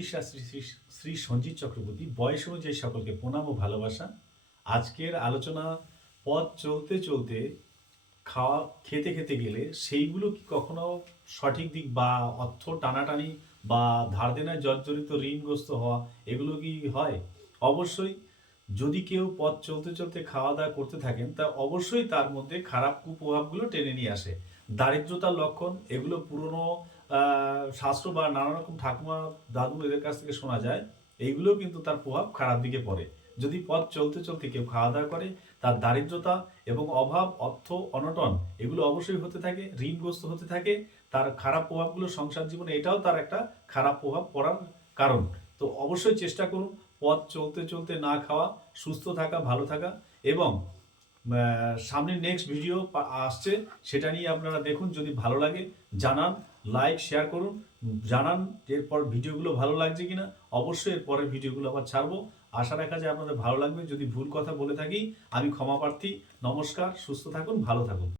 জ্যোতিষশাস্ত্রী শ্রী শ্রী সঞ্জিত চক্রবর্তী। বয়স অনুযায়ী সকলকে প্রণাম ও ভালোবাসা। আজকের আলোচনা, পথ চলতে চলতে খেতে খেতে গেলে সেইগুলো কি কখনো সঠিক দিক বা অর্থ টানাটানি বা ধার দেনায় জর্জরিত ঋণগ্রস্ত হওয়া, এগুলো কি হয়? অবশ্যই। যদি কেউ পথ চলতে চলতে খাওয়া দাওয়া করতে থাকেন, তা অবশ্যই তার মধ্যে খারাপ কুপ্রভাবগুলো টেনে নিয়ে আসে। দারিদ্রতার লক্ষণ, এগুলো পুরনো শাস্ত্র বা নানা রকম ঠাকুমা দাদু এদের কাছ থেকে শোনা যায়। এইগুলো কিন্তু তার প্রভাব খারাপ দিকে পড়ে। যদি পথ চলতে চলতে কেউ খাওয়া দাওয়া করে, তার দারিদ্রতা এবং অভাব, অর্থ অনটন, এগুলো অবশ্যই হতে থাকে, ঋণগ্রস্ত হতে থাকে। তার খারাপ প্রভাবগুলো সংসার জীবনে, এটাও তার একটা খারাপ প্রভাব পড়ার কারণ। তো অবশ্যই চেষ্টা করুন পথ চলতে চলতে না খাওয়া, সুস্থ থাকা, ভালো থাকা। এবং সামনে নেক্সট ভিডিও আসছে, সেটা নিয়ে আপনারা দেখুন। যদি ভালো লাগে জানান, লাইক শেয়ার করুন, জানান এরপর ভিডিওগুলো ভালো লাগছে কিনা। অবশ্যই এর পরের ভিডিওগুলো আবার ছাড়বো। আশা রাখা যায় আপনাদের ভালো লাগবে। যদি ভুল কথা বলে থাকি, আমি ক্ষমা প্রার্থী। নমস্কার, সুস্থ থাকুন, ভালো থাকুন।